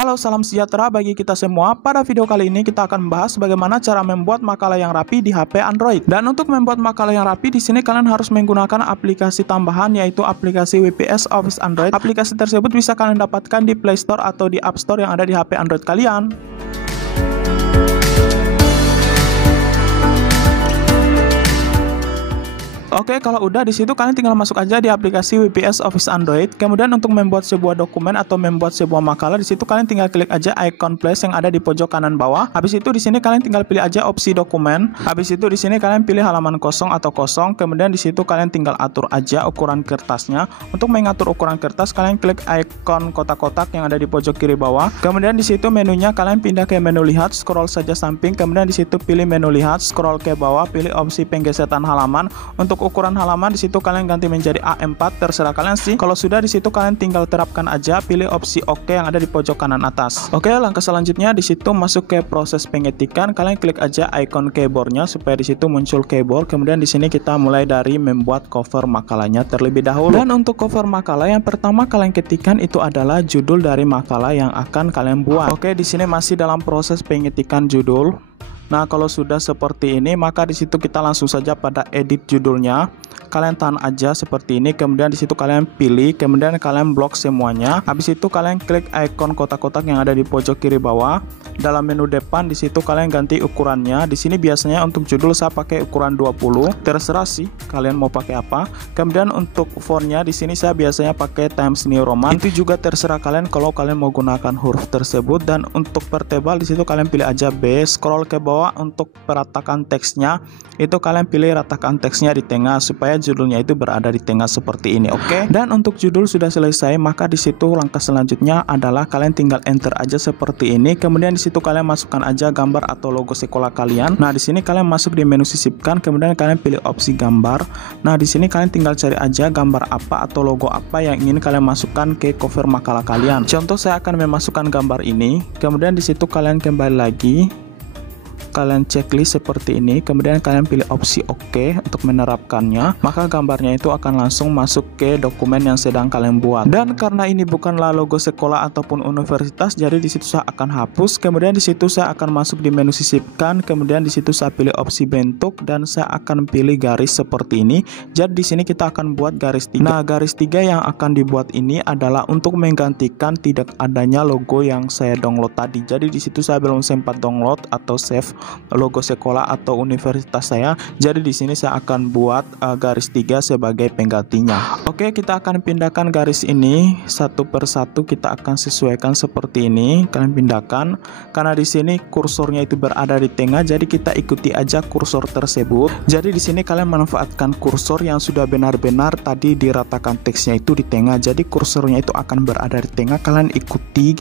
Halo, salam sejahtera bagi kita semua. Pada video kali ini kita akan membahas bagaimana cara membuat makalah yang rapi di HP Android. Dan untuk membuat makalah yang rapi di sini kalian harus menggunakan aplikasi tambahan, yaitu aplikasi WPS Office Android. Aplikasi tersebut bisa kalian dapatkan di Play Store atau di App Store yang ada di HP Android kalian. Oke, kalau udah di situ kalian tinggal masuk aja di aplikasi WPS Office Android. Kemudian untuk membuat sebuah dokumen atau membuat sebuah makalah, di situ kalian tinggal klik aja icon plus yang ada di pojok kanan bawah. Habis itu di sini kalian tinggal pilih aja opsi dokumen. Habis itu di sini kalian pilih halaman kosong atau kosong. Kemudian di situ kalian tinggal atur aja ukuran kertasnya. Untuk mengatur ukuran kertas, kalian klik icon kotak-kotak yang ada di pojok kiri bawah. Kemudian di situ menunya kalian pindah ke menu lihat, scroll saja samping. Kemudian di situ pilih menu lihat, scroll ke bawah, pilih opsi penggesetan halaman. Untuk ukuran halaman di situ kalian ganti menjadi A4, terserah kalian sih. Kalau sudah di situ kalian tinggal terapkan aja, pilih opsi OK yang ada di pojok kanan atas. Oke, langkah selanjutnya di situ masuk ke proses pengetikan. Kalian klik aja icon keyboardnya supaya di situ muncul keyboard. Kemudian di sini kita mulai dari membuat cover makalahnya terlebih dahulu. Dan untuk cover makalah yang pertama kalian ketikkan itu adalah judul dari makalah yang akan kalian buat. Oke, di sini masih dalam proses pengetikan judul. Nah, kalau sudah seperti ini, maka di situ kita langsung saja pada edit judulnya. Kalian tahan aja seperti ini, kemudian di situ kalian pilih, kemudian kalian blok semuanya. Habis itu kalian klik icon kotak-kotak yang ada di pojok kiri bawah. Dalam menu depan di situ kalian ganti ukurannya. Di sini biasanya untuk judul saya pakai ukuran 20. Terserah sih kalian mau pakai apa. Kemudian untuk fontnya di sini saya biasanya pakai Times New Roman. Itu juga terserah kalian kalau kalian mau gunakan huruf tersebut. Dan untuk pertebal di situ kalian pilih aja B. Scroll ke bawah untuk peratakan teksnya. Itu kalian pilih ratakan teksnya di tengah supaya judulnya itu berada di tengah seperti ini. Oke. Dan untuk judul sudah selesai, maka di situ langkah selanjutnya adalah kalian tinggal enter aja seperti ini. Kemudian di situ kalian masukkan aja gambar atau logo sekolah kalian. Nah, di sini kalian masuk di menu sisipkan, kemudian kalian pilih opsi gambar. Nah, di sini kalian tinggal cari aja gambar apa atau logo apa yang ingin kalian masukkan ke cover makalah kalian. Contoh saya akan memasukkan gambar ini. Kemudian di situ kalian kembali lagi. Kalian checklist seperti ini, kemudian kalian pilih opsi OK untuk menerapkannya, maka gambarnya itu akan langsung masuk ke dokumen yang sedang kalian buat. Dan karena ini bukanlah logo sekolah ataupun universitas, jadi di situ saya akan hapus. Kemudian di situ saya akan masuk di menu sisipkan, kemudian di situ saya pilih opsi bentuk dan saya akan pilih garis seperti ini. Jadi di sini kita akan buat garis 3. Nah, garis 3 yang akan dibuat ini adalah untuk menggantikan tidak adanya logo yang saya download tadi. Jadi di situ saya belum sempat download atau save logo sekolah atau universitas saya. Jadi di sini saya akan buat garis 3 sebagai penggantinya. Oke, kita akan pindahkan garis ini satu persatu, kita akan sesuaikan seperti ini. Kalian pindahkan karena di sini kursornya itu berada di tengah, jadi kita ikuti aja kursor tersebut. Jadi di sini kalian manfaatkan kursor yang sudah benar-benar tadi diratakan teksnya itu di tengah. Jadi kursornya itu akan berada di tengah. Kalian ikuti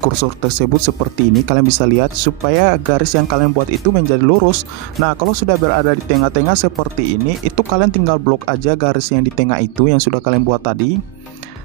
kursor tersebut seperti ini. Kalian bisa lihat supaya garis yang kalian buat itu menjadi lurus. Nah, kalau sudah berada di tengah-tengah seperti ini, itu kalian tinggal blok aja garis yang di tengah itu yang sudah kalian buat tadi.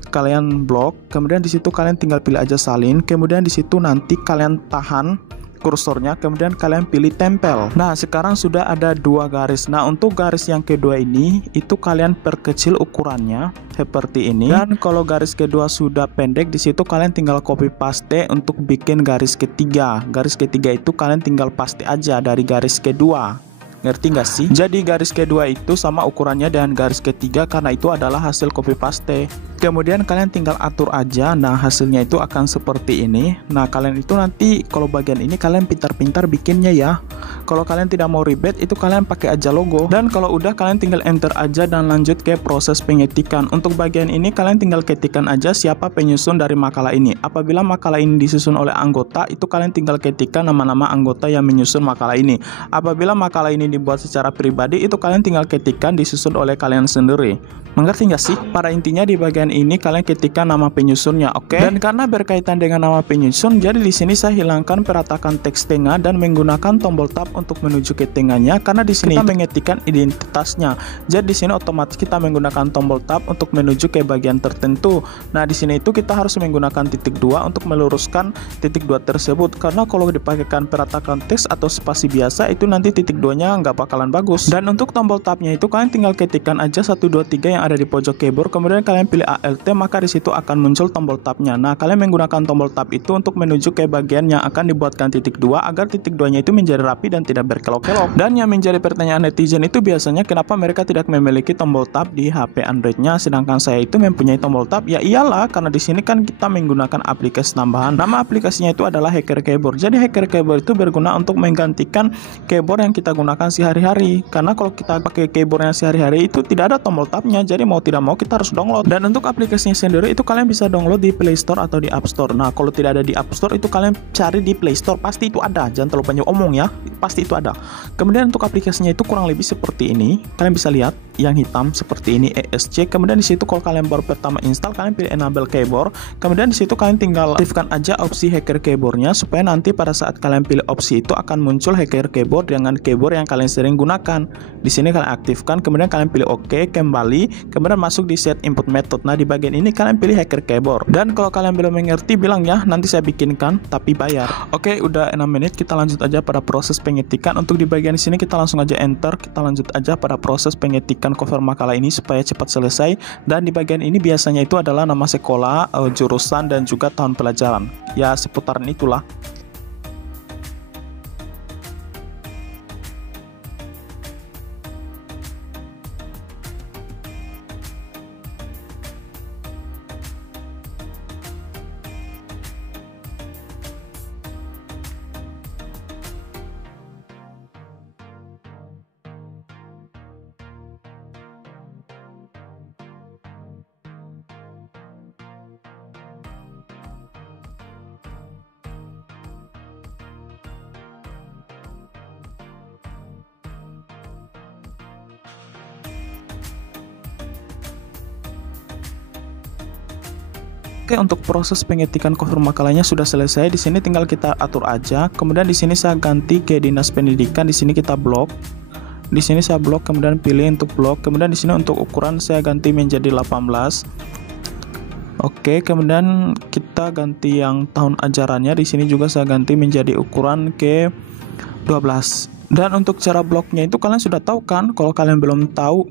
Kalian blok, kemudian di situ kalian tinggal pilih aja salin, kemudian di situ nanti kalian tahan kursornya, kemudian kalian pilih tempel. Nah, sekarang sudah ada 2 garis. Nah, untuk garis yang kedua ini itu kalian perkecil ukurannya seperti ini. Dan kalau garis kedua sudah pendek, di situ kalian tinggal copy paste untuk bikin garis ketiga. Garis ketiga itu kalian tinggal paste aja dari garis kedua. Ngerti nggak sih? Jadi garis kedua itu sama ukurannya dengan garis ketiga karena itu adalah hasil copy paste. Kemudian kalian tinggal atur aja. Nah, hasilnya itu akan seperti ini. Nah, kalian itu nanti kalau bagian ini kalian pintar-pintar bikinnya ya. Kalau kalian tidak mau ribet, itu kalian pakai aja logo. Dan kalau udah kalian tinggal enter aja dan lanjut ke proses pengetikan. Untuk bagian ini kalian tinggal ketikkan aja siapa penyusun dari makalah ini. Apabila makalah ini disusun oleh anggota, itu kalian tinggal ketikkan nama-nama anggota yang menyusun makalah ini. Apabila makalah ini dibuat secara pribadi, itu kalian tinggal ketikkan disusun oleh kalian sendiri. Mengerti nggak sih? Pada intinya di bagian ini kalian ketikkan nama penyusunnya, oke? Dan karena berkaitan dengan nama penyusun, jadi di sini saya hilangkan peratakan teks tengah dan menggunakan tombol tab untuk menuju ke tengahnya karena di sini kita mengetikkan identitasnya. Jadi di sini otomatis kita menggunakan tombol tab untuk menuju ke bagian tertentu. Nah, di sini itu kita harus menggunakan titik 2 untuk meluruskan titik 2 tersebut karena kalau dipakaikan peratakan teks atau spasi biasa itu nanti titik 2-nya nggak bakalan bagus. Dan untuk tombol tabnya itu kalian tinggal ketikkan aja 1, 2, 3 yang ada di pojok keyboard, kemudian kalian pilih ALT, maka di situ akan muncul tombol tabnya. Nah, kalian menggunakan tombol tab itu untuk menuju ke bagian yang akan dibuatkan titik 2 agar titik 2-nya itu menjadi rapi dan tidak berkelok-kelok. Dan yang menjadi pertanyaan netizen itu biasanya kenapa mereka tidak memiliki tombol tab di HP Androidnya, sedangkan saya itu mempunyai tombol tab. Ya iyalah, karena di sini kan kita menggunakan aplikasi tambahan. Nama aplikasinya itu adalah Hacker Keyboard. Jadi Hacker Keyboard itu berguna untuk menggantikan keyboard yang kita gunakan sehari-hari. Karena kalau kita pakai keyboard yang sehari-hari itu tidak ada tombol tabnya, jadi mau tidak mau kita harus download. Dan untuk aplikasinya sendiri itu kalian bisa download di Play Store atau di App Store. Nah, kalau tidak ada di App Store itu kalian cari di Play Store, pasti itu ada. Jangan terlalu banyak omong ya, pasti itu ada. Kemudian untuk aplikasinya itu kurang lebih seperti ini. Kalian bisa lihat yang hitam seperti ini, ESC. Kemudian di situ kalau kalian baru pertama install, kalian pilih Enable Keyboard. Kemudian di situ kalian tinggal aktifkan aja opsi Hacker Keyboardnya, supaya nanti pada saat kalian pilih opsi itu akan muncul Hacker Keyboard dengan keyboard yang kalian sering gunakan. Di sini kalian aktifkan, kemudian kalian pilih OK, kembali, kemudian masuk di Set Input Method. Nah, di bagian ini kalian pilih Hacker Keyboard. Dan kalau kalian belum mengerti, bilang ya, nanti saya bikinkan, tapi bayar. Oke, udah 6 menit, kita lanjut aja pada proses pengetikan. Untuk di bagian sini kita langsung aja enter, kita lanjut aja pada proses pengetikan cover makalah ini supaya cepat selesai. Dan di bagian ini biasanya itu adalah nama sekolah, jurusan, dan juga tahun pelajaran. Ya, seputaran itulah. Oke, untuk proses pengetikan cover makalahnya sudah selesai. Di sini tinggal kita atur aja. Kemudian di sini saya ganti ke Dinas Pendidikan. Di sini kita blok. Di sini saya blok, kemudian pilih untuk blok. Kemudian di sini untuk ukuran saya ganti menjadi 18. Oke, kemudian kita ganti yang tahun ajarannya. Di sini juga saya ganti menjadi ukuran ke 12. Dan untuk cara bloknya itu kalian sudah tahu kan? Kalau kalian belum tahu,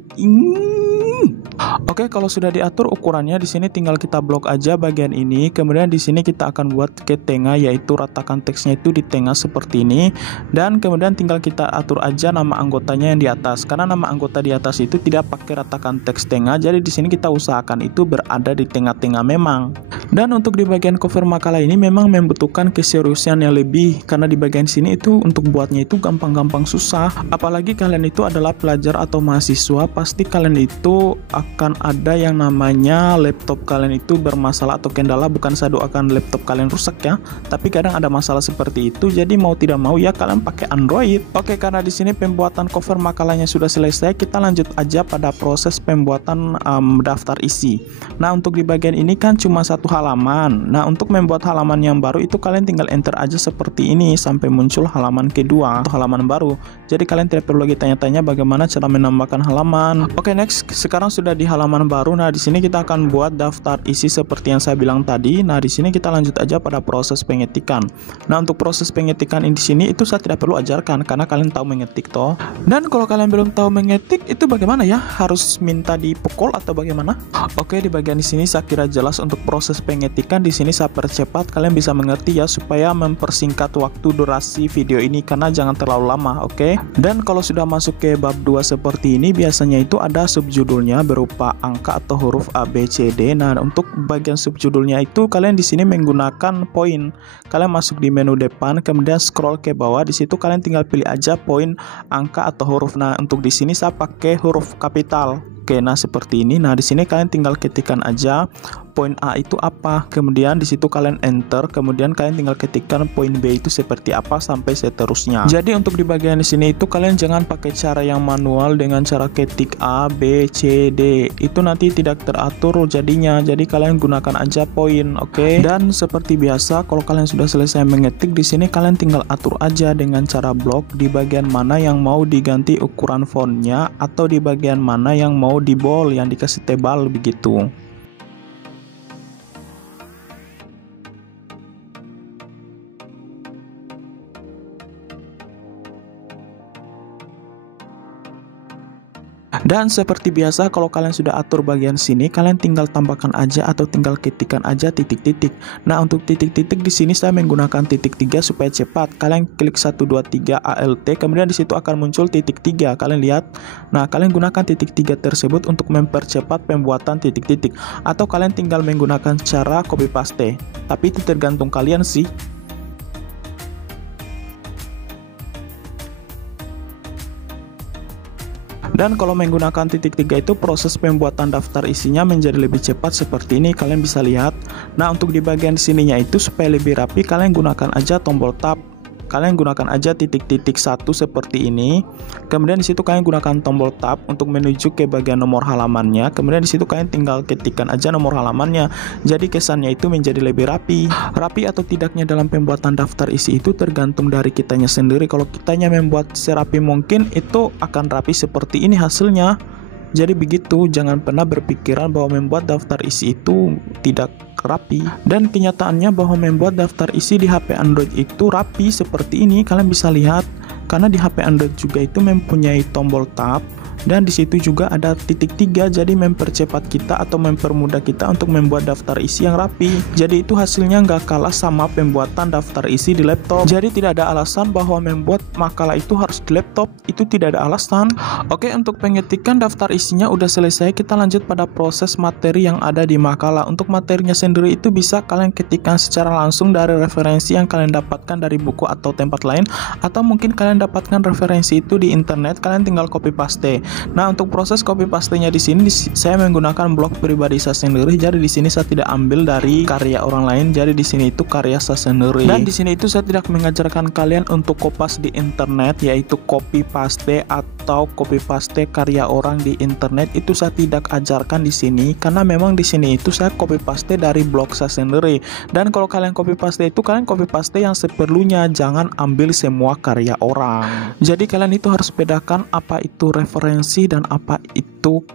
oke, kalau sudah diatur ukurannya, di sini tinggal kita blok aja bagian ini. Kemudian di sini kita akan buat ke tengah, yaitu ratakan teksnya itu di tengah seperti ini. Dan kemudian tinggal kita atur aja nama anggotanya yang di atas. Karena nama anggota di atas itu tidak pakai ratakan teks tengah, jadi di sini kita usahakan itu berada di tengah-tengah memang. Dan untuk di bagian cover makalah ini memang membutuhkan keseriusan yang lebih, karena di bagian sini itu untuk buatnya itu gampang-gampang susah. Apalagi kalian itu adalah pelajar atau mahasiswa, pasti kalian itu akan ada yang namanya laptop kalian itu bermasalah atau kendala. Bukan saya doakan laptop kalian rusak ya, tapi kadang ada masalah seperti itu. Jadi mau tidak mau ya kalian pakai Android. Oke, karena di sini pembuatan cover makalahnya sudah selesai, kita lanjut aja pada proses pembuatan daftar isi. Nah, untuk di bagian ini kan cuma satu halaman. Nah, untuk membuat halaman yang baru itu kalian tinggal enter aja seperti ini sampai muncul halaman kedua atau halaman baru. Jadi kalian tidak perlu lagi tanya-tanya bagaimana cara menambahkan halaman. Oke, next. Sekarang sudah di halaman baru. Nah, di sini kita akan buat daftar isi seperti yang saya bilang tadi. Nah, di sini kita lanjut aja pada proses pengetikan. Nah, untuk proses pengetikan di sini itu saya tidak perlu ajarkan karena kalian tahu mengetik toh. Dan kalau kalian belum tahu mengetik itu bagaimana ya? Harus minta dipukul atau bagaimana? Oke, di bagian di sini saya kira jelas. Untuk proses pengetikan di sini saya percepat, kalian bisa mengerti ya, supaya mempersingkat waktu durasi video ini karena jangan terlalu lama, oke? Dan kalau sudah masuk ke bab 2 seperti ini, biasanya itu ada subjudulnya berupa angka atau huruf A, B, C, D. Nah, untuk bagian subjudulnya itu kalian di sini menggunakan poin. Kalian masuk di menu depan, kemudian scroll ke bawah. Di situ kalian tinggal pilih aja poin angka atau huruf. Nah, untuk di sini saya pakai huruf kapital. Oke, nah seperti ini. Nah, di sini kalian tinggal ketikkan aja poin A itu apa. Kemudian di situ kalian enter, kemudian kalian tinggal ketikkan poin B itu seperti apa sampai seterusnya. Jadi untuk di bagian di sini itu kalian jangan pakai cara yang manual dengan cara ketik A, B, C, D. Itu nanti tidak teratur jadinya. Jadi kalian gunakan aja poin, oke? Dan seperti biasa, kalau kalian sudah selesai mengetik di sini kalian tinggal atur aja dengan cara blok di bagian mana yang mau diganti ukuran fontnya atau di bagian mana yang mau di bold, yang dikasih tebal begitu. Dan seperti biasa, kalau kalian sudah atur bagian sini, kalian tinggal tambahkan aja atau tinggal ketikkan aja titik-titik. Nah, untuk titik-titik di sini saya menggunakan titik 3 supaya cepat. Kalian klik 123 ALT, kemudian di situ akan muncul titik 3. Kalian lihat. Nah, kalian gunakan titik 3 tersebut untuk mempercepat pembuatan titik-titik, atau kalian tinggal menggunakan cara copy paste. Tapi itu tergantung kalian sih. Dan kalau menggunakan titik 3 itu proses pembuatan daftar isinya menjadi lebih cepat seperti ini, kalian bisa lihat. Nah, untuk di bagian sininya itu supaya lebih rapi, kalian gunakan aja tombol tab. Kalian gunakan aja titik-titik 1 seperti ini. Kemudian di situ kalian gunakan tombol tab untuk menuju ke bagian nomor halamannya. Kemudian di situ kalian tinggal ketikkan aja nomor halamannya. Jadi kesannya itu menjadi lebih rapi. Rapi atau tidaknya dalam pembuatan daftar isi itu tergantung dari kitanya sendiri. Kalau kitanya membuat serapi mungkin, itu akan rapi seperti ini hasilnya. Jadi begitu, jangan pernah berpikiran bahwa membuat daftar isi itu tidak rapi. Dan kenyataannya bahwa membuat daftar isi di HP Android itu rapi seperti ini. Kalian bisa lihat, karena di HP Android juga itu mempunyai tombol tab. Dan di situ juga ada titik 3, jadi mempercepat kita atau mempermudah kita untuk membuat daftar isi yang rapi. Jadi itu hasilnya nggak kalah sama pembuatan daftar isi di laptop. Jadi tidak ada alasan bahwa membuat makalah itu harus di laptop, itu tidak ada alasan. Oke, untuk pengetikan daftar isinya udah selesai. Kita lanjut pada proses materi yang ada di makalah. Untuk materinya sendiri itu bisa kalian ketikkan secara langsung dari referensi yang kalian dapatkan dari buku atau tempat lain, atau mungkin kalian dapatkan referensi itu di internet, kalian tinggal copy paste. Nah, untuk proses copy paste-nya di sini saya menggunakan blog pribadi saya sendiri. Jadi di sini saya tidak ambil dari karya orang lain. Jadi di sini itu karya saya sendiri. Dan di sini itu saya tidak mengajarkan kalian untuk kopas di internet, yaitu copy paste atau copy paste karya orang di internet. Itu saya tidak ajarkan di sini, karena memang di sini itu saya copy paste dari blog saya sendiri. Dan kalau kalian copy paste itu kalian copy paste yang seperlunya, jangan ambil semua karya orang. Jadi kalian itu harus bedakan apa itu referensi dan apa itu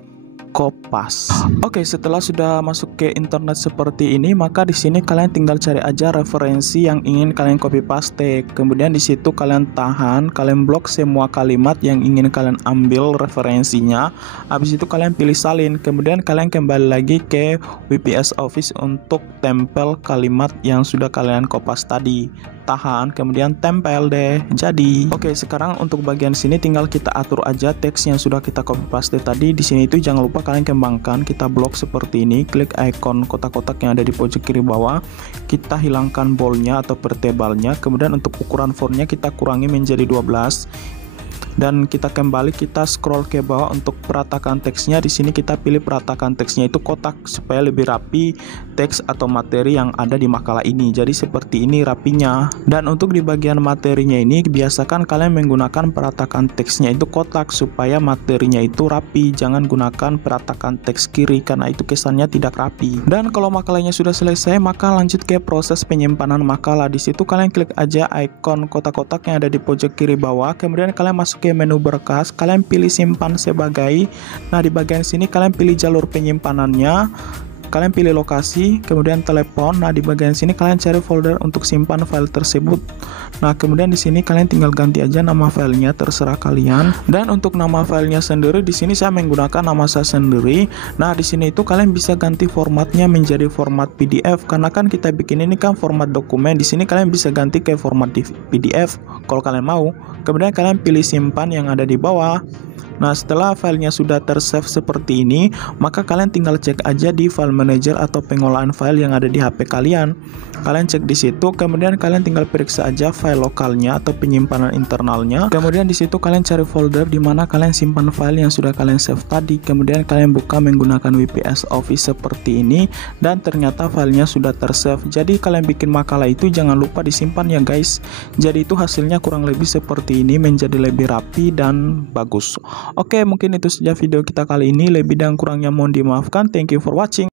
kopas. Oke, setelah sudah masuk ke internet seperti ini, maka di sini kalian tinggal cari aja referensi yang ingin kalian copy paste. Kemudian di situ kalian tahan, kalian blok semua kalimat yang ingin kalian ambil referensinya. Habis itu kalian pilih salin. Kemudian kalian kembali lagi ke WPS Office untuk tempel kalimat yang sudah kalian kopas tadi. Tahan, kemudian tempel deh. Jadi, oke, sekarang untuk bagian sini tinggal kita atur aja teks yang sudah kita copy paste tadi. Di sini itu jangan lupa kalian kembangkan, kita blok seperti ini. Klik icon kotak-kotak yang ada di pojok kiri bawah. Kita hilangkan boldnya atau pertebalnya. Kemudian untuk ukuran fontnya kita kurangi menjadi 12. Dan kita kembali, kita scroll ke bawah untuk peratakan teksnya. Di sini kita pilih peratakan teksnya itu kotak supaya lebih rapi teks atau materi yang ada di makalah ini. Jadi seperti ini rapinya. Dan untuk di bagian materinya ini biasakan kalian menggunakan peratakan teksnya itu kotak supaya materinya itu rapi. Jangan gunakan peratakan teks kiri karena itu kesannya tidak rapi. Dan kalau makalahnya sudah selesai, maka lanjut ke proses penyimpanan makalah. Di situ kalian klik aja icon kotak-kotak yang ada di pojok kiri bawah. Kemudian kalian masuk ke menu berkas, kalian pilih simpan sebagai. Nah, di bagian sini kalian pilih jalur penyimpanannya, kalian pilih lokasi, kemudian telepon. Nah, di bagian sini kalian cari folder untuk simpan file tersebut. Nah, kemudian di sini kalian tinggal ganti aja nama filenya, terserah kalian. Dan untuk nama filenya sendiri di sini saya menggunakan nama saya sendiri. Nah, di sini itu kalian bisa ganti formatnya menjadi format PDF, karena kan kita bikin ini kan format dokumen. Di sini kalian bisa ganti ke format PDF kalau kalian mau. Kemudian kalian pilih simpan yang ada di bawah. Nah, setelah filenya sudah tersave seperti ini, maka kalian tinggal cek aja di file manager atau pengolahan file yang ada di HP kalian. Kalian cek di situ, kemudian kalian tinggal periksa aja file lokalnya atau penyimpanan internalnya. Kemudian di situ kalian cari folder di mana kalian simpan file yang sudah kalian save tadi. Kemudian kalian buka menggunakan WPS Office seperti ini, dan ternyata filenya sudah tersave. Jadi kalian bikin makalah itu jangan lupa disimpan ya guys. Jadi itu hasilnya kurang lebih seperti ini, menjadi lebih rapi dan bagus. Oke, mungkin itu saja video kita kali ini. Lebih dan kurangnya mohon dimaafkan. Thank you for watching.